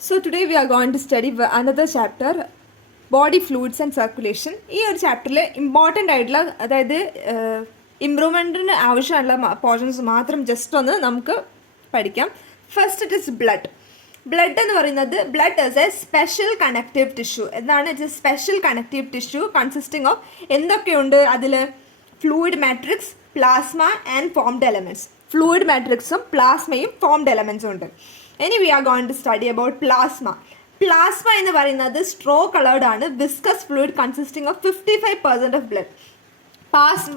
So today we are going to study another chapter, body fluids and circulation. ഈ ഒരു ചാപ്റ്ററിൽ important ആയിട്ടുള്ള, അതായത് ഇമ്പ്രൂവ്മെൻറ്റിന് ആവശ്യമുള്ള പോർഷൻസ് മാത്രം ജസ്റ്റ് ഒന്ന് നമുക്ക് പഠിക്കാം. First it is blood. Blood എന്ന് പറയുന്നത്, blood is a special connective tissue. എന്താണ് it's a special connective tissue consisting of എന്തൊക്കെയുണ്ട് അതിൽ? Fluid matrix, plasma and formed elements. Fluid മാട്രിക്സും പ്ലാസ്മയും ഫോംഡ് എലമെൻറ്റ്സും ഉണ്ട്. ഇനി we are going to study about plasma. Plasma എന്ന് പറയുന്നത് സ്ട്രോ കളേർഡ് ആണ്, viscous fluid consisting of 55% of blood.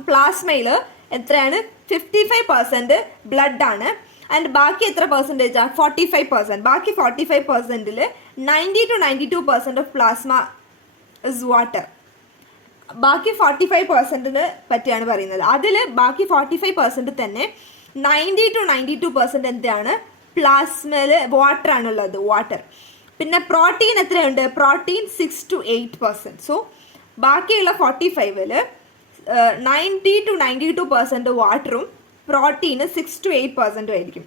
പ്ലാസ്മയിൽ എത്രയാണ്? 55% ബ്ലഡ് ആണ്. ആൻഡ് ബാക്കി എത്ര പെർസെൻറ്റേജ് ആണ്? 45%. ബാക്കി 45%ൽ 90 to 92% of plasma is water. ബാക്കി 45%ന് പറ്റിയാണ് പറയുന്നത്. അതിൽ ബാക്കി 45% തന്നെ 90 to 92% എന്താണ്? പ്ലാസ്മയിൽ വാട്ടർ ആണുള്ളത്, വാട്ടർ. പിന്നെ പ്രോട്ടീൻ എത്രയുണ്ട്? Protein 6 to 8%. സോ ബാക്കിയുള്ള 45ൽ 90 to 92% വാട്ടറും പ്രോട്ടീന് 6 to 8% ആയിരിക്കും.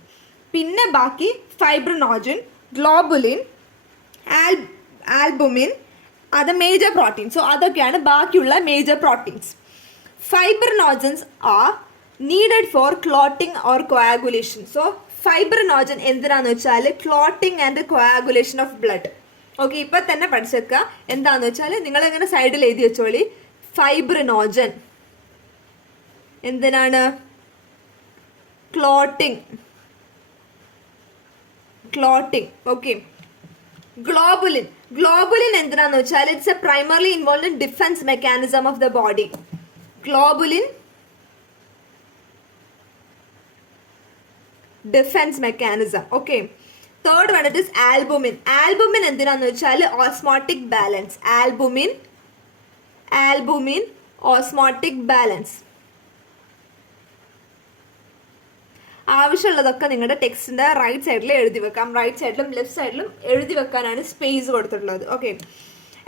പിന്നെ ബാക്കി ഫൈബ്രിനോജൻ, ഗ്ലോബുലിൻ, ആൽബുമിൻ, അത് മേജർ പ്രോട്ടീൻ. സോ അതൊക്കെയാണ് ബാക്കിയുള്ള major proteins. Fibrinogens are needed for clotting or coagulation. So fibrinogen എന്തിനാന്ന് വെച്ചാൽ clotting and coagulation of blood. Okay, ഇപ്പം തന്നെ പഠിച്ചേക്കുക. എന്താണെന്ന് വെച്ചാൽ നിങ്ങളിങ്ങനെ സൈഡിൽ എഴുതി വെച്ചോളി. ഫൈബ്രിനോജൻ എന്തിനാണ്? ക്ലോട്ടിംഗ്. ഓക്കെ. ഗ്ലോബുലിൻ. ഗ്ലോബുലിൻ എന്തിനാന്ന് വെച്ചാൽ it's a primarily involve in defence mechanism of the body. Globulin defence mechanism. Okay. Third one it is albumin. Albumin എന്തിനാന്ന് വെച്ചാൽ osmotic balance. Albumin osmotic balance. ആവശ്യമുള്ളതൊക്കെ നിങ്ങളുടെ ടെക്സ്റ്റിന്റെ റൈറ്റ് സൈഡിൽ എഴുതി വെക്കാം. റൈറ്റ് സൈഡിലും ലെഫ്റ്റ് സൈഡിലും എഴുതി വെക്കാനാണ് സ്പേസ് കൊടുത്തിട്ടുള്ളത്. Okay.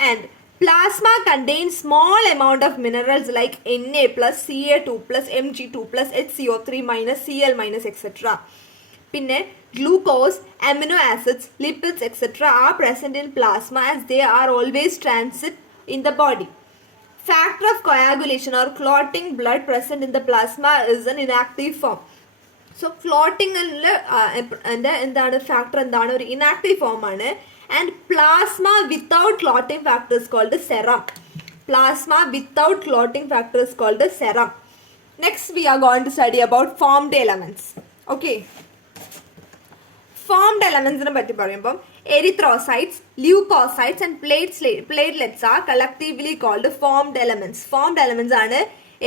And plasma contain small amount of minerals like Na+, Ca2+, Mg2+, HCO3-, Cl-, etcetera. പിന്നെ glucose, amino acids, lipids etcetera are present in plasma as they are always transit in the body. Factor of coagulation or clotting blood present in the plasma is an inactive form. So ക്ലോട്ടിങ്ങിൽ എന്താണ് factor? എന്താണ്? ഒരു inactive form ആണ്. And plasma without clotting factor is called serum. Plasma without clotting factor is called the serum. Next we are going to study about formed elements. Okay. Formed elements നെ പറ്റി പറയുമ്പോൾ erythrocytes, leukocytes and platelets are collectively called formed elements. Formed elements ആണ്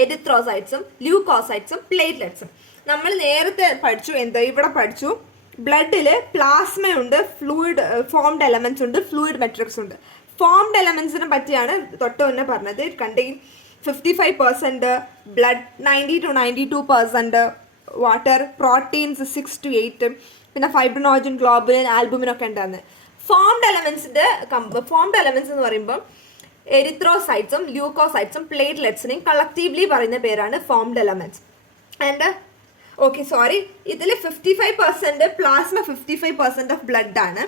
erythrocytes-ഉം leukocytes-ഉം platelets-ഉം. നമ്മൾ നേരത്തെ പഠിച്ചു, എന്താ ഇവിടെ പഠിച്ചു, ബ്ലഡിൽ പ്ലാസ്മയുണ്ട്, ഫ്ലൂയിഡ് ഫോംഡ് എലമെന്റ്സ് ഉണ്ട്, ഫ്ലൂയിഡ് മെട്രിക്സ് ഉണ്ട്. ഫോംഡ് എലമെന്റ്സിനെ പറ്റിയാണ് തൊട്ട് തന്നെ പറഞ്ഞത്. It contain 55% blood, 90 to 92% water, proteins 6 to 8, പിന്നെ ഫൈബ്രിനോജൻ, ഗ്ലോബുലിൻ, ആൽബുമിൻ ഒക്കെ ഉണ്ടാകുന്നത്. ഫോംഡ് എലമെന്റ്സ് എന്ന് പറയുമ്പോൾ എരിത്രോസൈറ്റ്സും ല്യൂക്കോസൈറ്റ്സും പ്ലേറ്റ്ലെറ്റ്സിനെയും കളക്റ്റീവ്ലി പറയുന്ന പേരാണ് formed elements. And okay, sorry, ഇതിൽ 55% പ്ലാസ്മ 55% ഓഫ് ബ്ലഡ് ആണ്.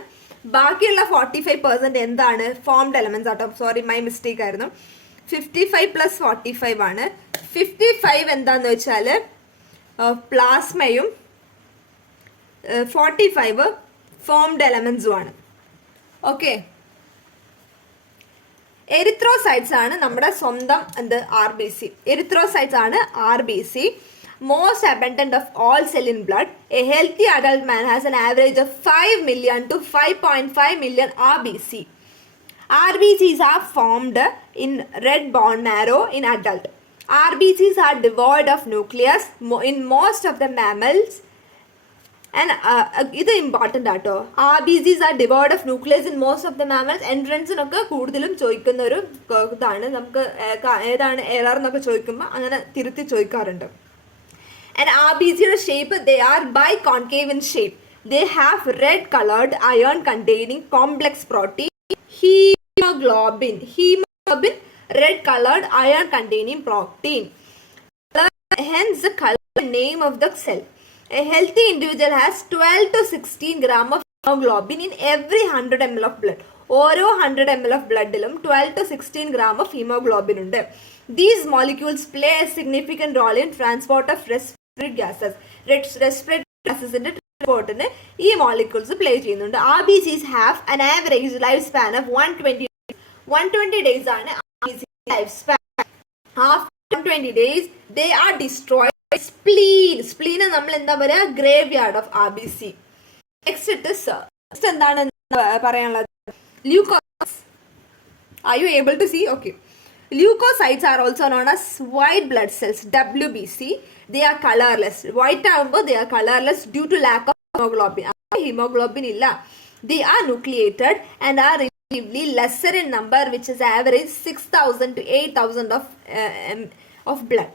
ബാക്കിയുള്ള 45% എന്താണ്? ഫോംഡ് എലമെന്റ്സ് ആട്ടോ. സോറി, മൈ മിസ്റ്റേക്ക് ആയിരുന്നു. 55 + 45 ആണ്. 55 എന്താന്ന് വെച്ചാൽ പ്ലാസ്മയും 45 ഫോംഡ് എലമെന്റ്സും ആണ്. ഓക്കെ. എരിത്രോസൈറ്റ്സ് ആണ് നമ്മുടെ സ്വന്തം RBC. എരിത്രോസൈറ്റ്സ് ആണ് RBC. Most abundant of all cell in blood. A healthy adult man has an average of 5 million to 5.5 million RBC. RBCs are formed in red bone marrow in adult. RBCs are devoid of nucleus in most of the mammals. And ഇത് important ആട്ടോ. RBCs are devoid of nucleus in most of the mammals. എൻട്രൻസിനൊക്കെ കൂടുതലും ചോദിക്കുന്ന ഒരു ഇതാണ്. നമുക്ക് ഏതാണ് error എന്നൊക്കെ ചോദിക്കുമ്പോൾ അങ്ങനെ തിരുത്തി ചോദിക്കാറുണ്ട്. And RBC's shape, they are biconcave in shape. They have red colored iron containing complex protein hemoglobin, red colored iron containing protein. Hence the color name of the cell. A healthy individual has 12 to 16 gram of hemoglobin in every 100 ml of blood. ഓരോ 100 ml of bloodലും 12 to 16 gram of hemoglobin ഉണ്ട്. These molecules play a significant role in transport of respiratory gases. Respiratory gasesന്റെ transportന് ഈ molecules play ചെയ്യുന്നുണ്ട്. RBCs have an average lifespan of 120 days ആണ് RBC lifespan. After 120 days, they are destroyed by spleen നമ്മൾ എന്താ പറയുക, graveyard of RBC. Next എന്താണ് പറയാനുള്ളത്? Leukocytes. Are you able to see? Okay. Leukocytes are also known as white blood cells, WBC. They are colorless. White ആകുമ്പോൾ they are colorless due to lack of hemoglobin. Hemoglobin ഇല്ല. They are nucleated and are relatively lesser in number, which is average 6,000 to 8,000 of blood.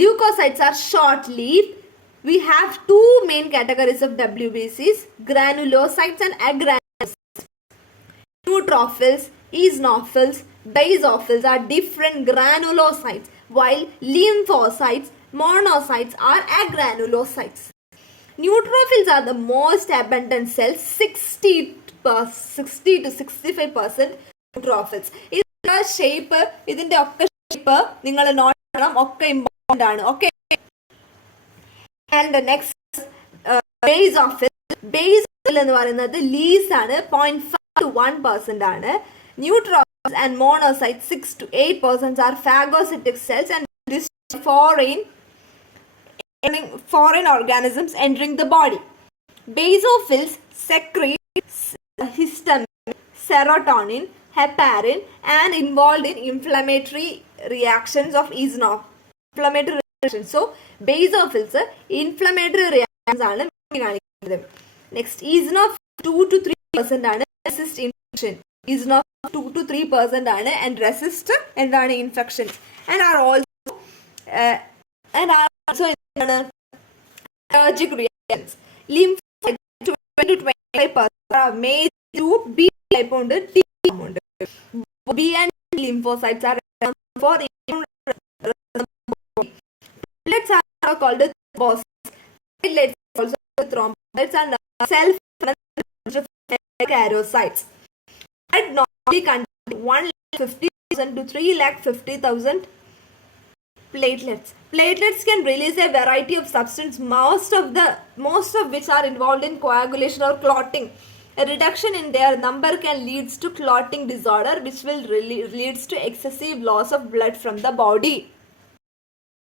Leukocytes are short-lived. We have two main categories of WBCs, granulocytes and agranulocytes. Neutrophils, eosinophils, basophils are different granulocytes, while lymphocytes, monocytes are agranulocytes. Neutrophils are the most abundant cells, 60 to 65% neutrophils. ഇതിന്റെ shape, ഇതിന്റെ ഒക്കെ shape നിങ്ങൾ not ചെയ്യണം, ഒക്കെ important ആണ്. Okay. And next basophil. Basophil എന്ന് പറയുന്നത് lease ആണ്, 0.5 to 1% ആണ്. Neutrophils and monocytes 6 to 8% are phagocytic cells and destroy foreign organisms entering the body. Basophils secrete histamine, serotonin, heparin and involved in inflammatory reactions of inflammatory reactions. So basophils inflammatory reactions ആണ് കാണിക്കുന്നത്. Next, eosinophils 2 to 3% ആണ് resist infection. Eosinophils 2 to 3% ആണ് and resist എന്താണ് infection and are also allergic reactions. Lymphocytes 20 to 25% are made to B type ഉണ്ട്, T type ഉണ്ട്. B and lymphocytes are for platelets are called thrombocytes. Platelets also thrombocytes and self-kerocytes. Blood normally contains 150,000 to 350,000 platelets. Platelets can release a variety of substances, most of which are involved in coagulation or clotting. A reduction in their number can lead to clotting disorder, which will leads to excessive loss of blood from the body.